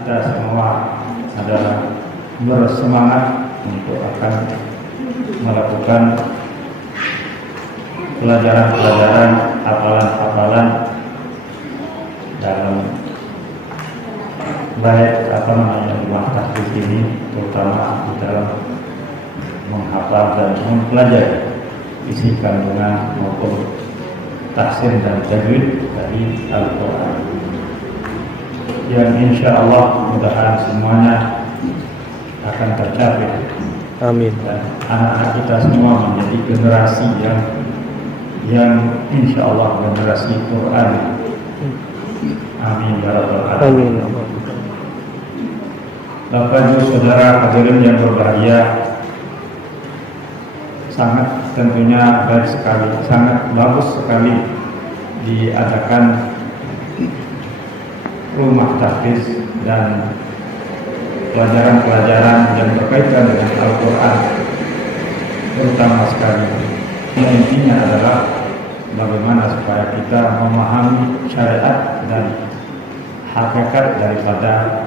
kita semua adalah bersemangat untuk akan melakukan pelajaran-pelajaran, hafalan-hafalan dalam baik rumah tahfiz ini, terutama di dalam menghafal dan mempelajari isi kandungan maupun tafsir dan tajwid dari Al-Quran, yang insya Allah mudah-mudahan semuanya akan tercapai. Amin. Dan anak-anak kita semua menjadi generasi yang insya Allah generasi Quran. Amin ya rabbal alamin. Amin. Bapak Ibu Saudara hadirin yang berbahagia, sangat tentunya baik sekali, sangat bagus sekali diadakan rumah tahfiz dan pelajaran-pelajaran yang berkaitan dengan Al-Quran, terutama sekali intinya adalah bagaimana supaya kita memahami syariat dan hakikat daripada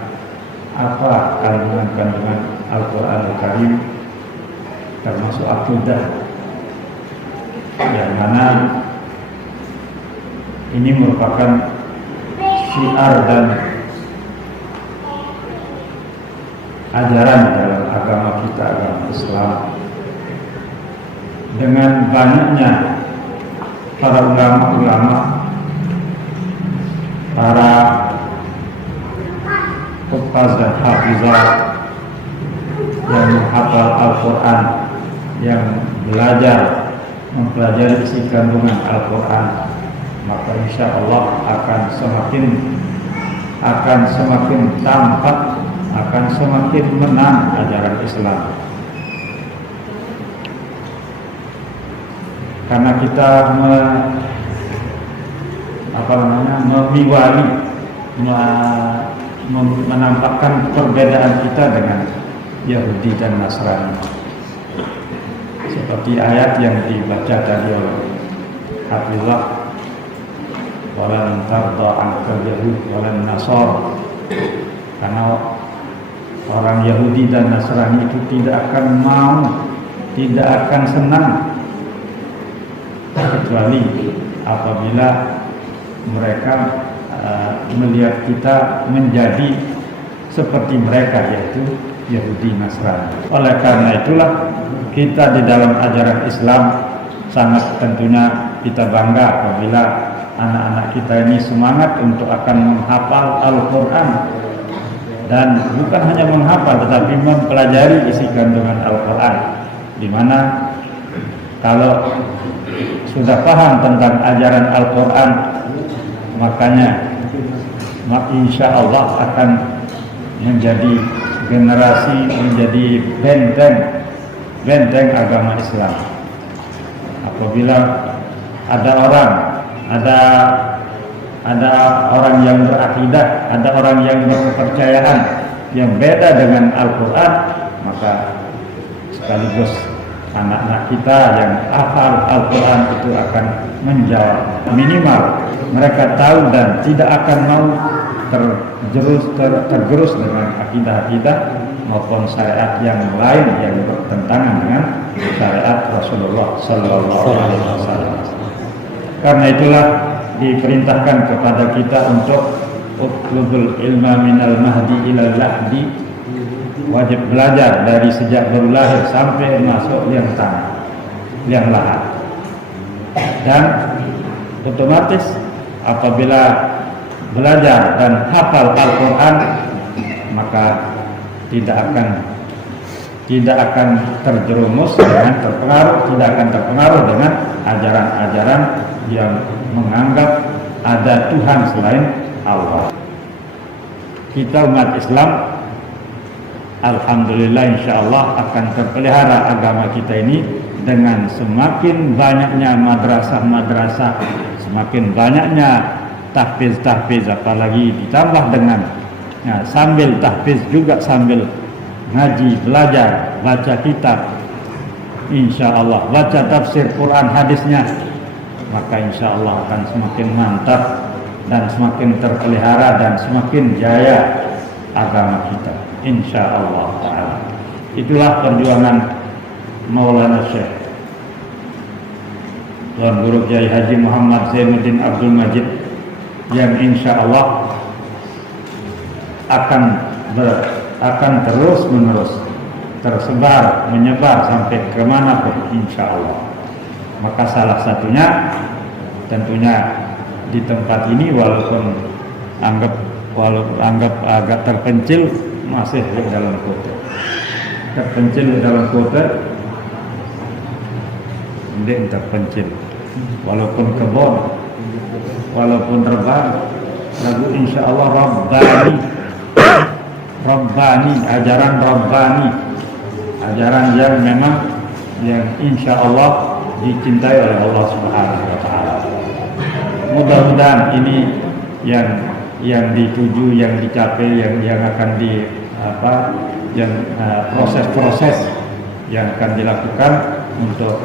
apa kandungan-kandungan Al-Quran Al-Karim, termasuk akidah, yang mana ini merupakan syiar dan ajaran dalam agama kita, agama Islam. Dengan banyaknya para ulama-ulama, para hufaz dan hafizah yang menghafal Al-Quran, yang belajar mempelajari isi kandungan Al-Quran, maka insya Allah akan semakin tampak, akan semakin menang ajaran Islam. Karena kita memiwali, menampakkan perbedaan kita dengan Yahudi dan Nasrani, seperti ayat yang dibaca tadi oleh Hafizah, walan tarda ankal yahud walan nasar. Karena orang Yahudi dan Nasrani itu tidak akan mau, tidak akan senang, kecuali apabila mereka melihat kita menjadi seperti mereka, yaitu Yahudi Nasrani. Oleh karena itulah kita di dalam ajaran Islam sangat tentunya kita bangga apabila anak-anak kita ini semangat untuk akan menghafal Al-Quran, dan bukan hanya menghafal tetapi mempelajari isi kandungan Al-Quran, di mana kalau sudah paham tentang ajaran Al-Quran, makanya insya Allah akan menjadi generasi, menjadi benteng agama Islam. Apabila ada orang yang berakidah, ada orang yang berkepercayaan yang beda dengan Al-Quran, maka sekaligus anak-anak kita yang hafal Al-Quran itu akan menjawab. Minimal mereka tahu dan tidak akan mau tergerus dengan akidah-akidah maupun syariat yang lain yang bertentangan dengan syariat Rasulullah Sallallahu Alaihi Wasallam. Karena itulah diperintahkan kepada kita untuk utlubul ilma minal mahdi ilal lahdi, wajib belajar dari sejak baru lahir sampai masuk liang lahat. Dan otomatis apabila belajar dan hafal Al-Quran, maka tidak akan terjerumus dengan tidak akan terpengaruh dengan ajaran-ajaran yang menganggap ada Tuhan selain Allah. Kita umat Islam, alhamdulillah insyaallah akan terpelihara agama kita ini dengan semakin banyaknya madrasah-madrasah, semakin banyaknya tahfiz, apalagi ditambah dengan sambil tahfiz juga sambil ngaji, belajar, baca kitab, insya Allah baca tafsir Quran hadisnya, maka insya Allah akan semakin mantap dan semakin terpelihara dan semakin jaya agama kita, insya Allah Ta'ala. Itulah perjuangan Maulana Syekh Tuan Guru Kiai Haji Muhammad Zainuddin Abdul Majid, yang insya Allah akan terus menerus tersebar, menyebar sampai kemana pun insya Allah. Maka salah satunya tentunya di tempat ini, walaupun anggap agak terpencil, masih di dalam kota. Terpencil di dalam kota, ini terpencil. Walaupun kebon, walaupun terbang, lagu insya Allah Rabbani, ajaran Rabbani, ajaran yang memang yang insya Allah dicintai oleh Allah Subhanahu Wa Taala. Mudah-mudahan ini yang dituju, yang dicapai, yang akan proses-proses yang akan dilakukan untuk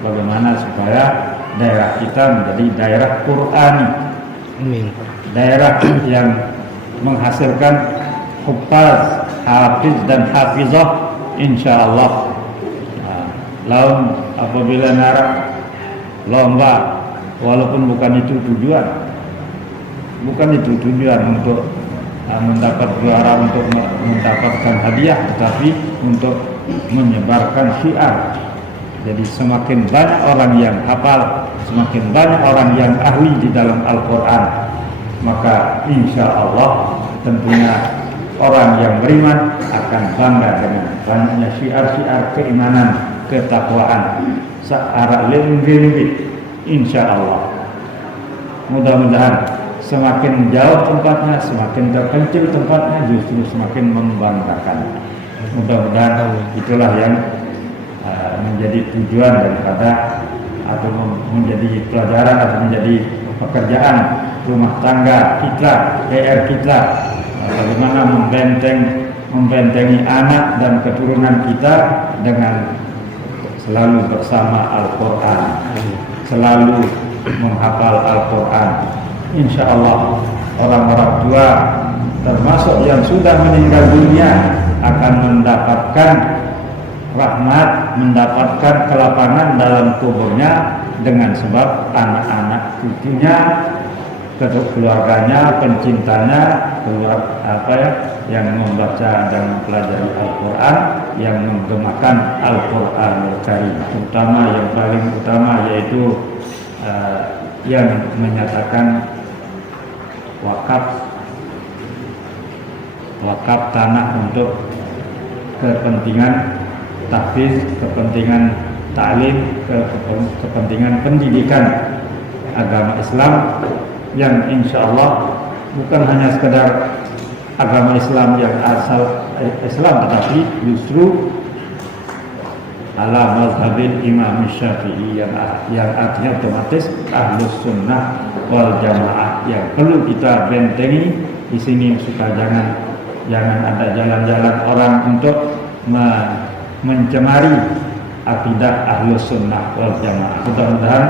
bagaimana supaya daerah kita menjadi daerah Qur'ani. Amin. Daerah yang menghasilkan huffaz, hafiz dan hafizah insyaallah. Laun apabila narak lomba, walaupun bukan itu tujuan untuk mendapat juara, untuk mendapatkan hadiah, tetapi untuk menyebarkan syiar. Jadi semakin banyak orang yang hafal, semakin banyak orang yang ahli di dalam Al-Quran, maka insya Allah tentunya orang yang beriman akan bangga dengan banyaknya syiar-syiar keimanan, ketakwaan searah lebih insya Allah. Mudah-mudahan semakin jauh tempatnya, semakin terpencil tempatnya, justru semakin membanggakan. Mudah-mudahan itulah yang menjadi tujuan daripada, atau menjadi pelajaran, atau menjadi pekerjaan rumah tangga kita, PR kita, bagaimana membentengi anak dan keturunan kita dengan selalu bersama Al-Quran, selalu menghafal Al-Quran. Insya Allah orang-orang tua termasuk yang sudah meninggal dunia akan mendapatkan rahmat, mendapatkan kelapangan dalam kuburnya dengan sebab anak-anak cucunya, keluarganya, pencintanya, yang membaca dan mempelajari Al-Quran, yang menggemakan Al-Quran Al-Karim, terutama yang paling utama yaitu yang menyatakan wakaf tanah untuk kepentingan tahfiz, kepentingan ta'lim, kepentingan pendidikan agama Islam, yang insya Allah bukan hanya sekedar agama Islam yang asal Islam, tetapi justru ala mazhabil Imam Syafi'i, yang artinya otomatis ahlus sunnah wal jamaah, yang perlu kita bentengi di sini supaya jangan ada jalan-jalan orang untuk mencemari akidah ahlus sunnah wal jamaah. Mudah-mudahan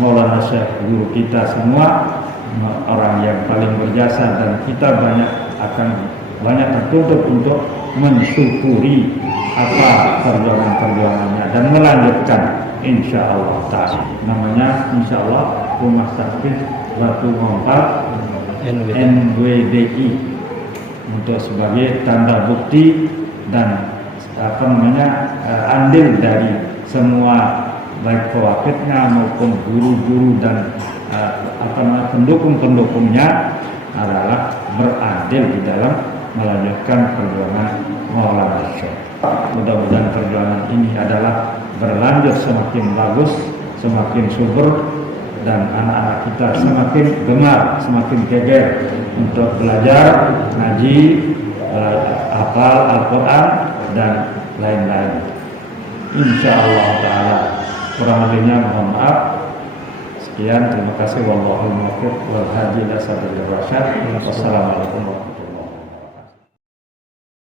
Maulana Syekh guru kita semua orang yang paling berjasa, dan kita akan banyak tertuntut untuk mensyukuri apa perjuangannya dan melanjutkan insya Allah ta'ala. Namanya insya Allah Rumah Tahfiz Batu Ngompat NWDI, untuk sebagai tanda bukti dan andil dari semua baik pewakilnya maupun guru-guru dan pendukung-pendukungnya adalah beradil di dalam melanjutkan perjuangan Maulana Syekh. Mudah-mudahan perjuangan ini adalah berlanjut semakin bagus, semakin subur, dan anak-anak kita semakin gemar, semakin geger untuk belajar, ngaji, hafal Al-Quran dan lain-lain. Insya Allah Ta'ala. Kurang lebihnya mohon maaf. Sekian, terima kasih. Wallahul muwaffiq wal hadi ila sabilir rasyad. Wassalamualaikum warahmatullahi wabarakatuh.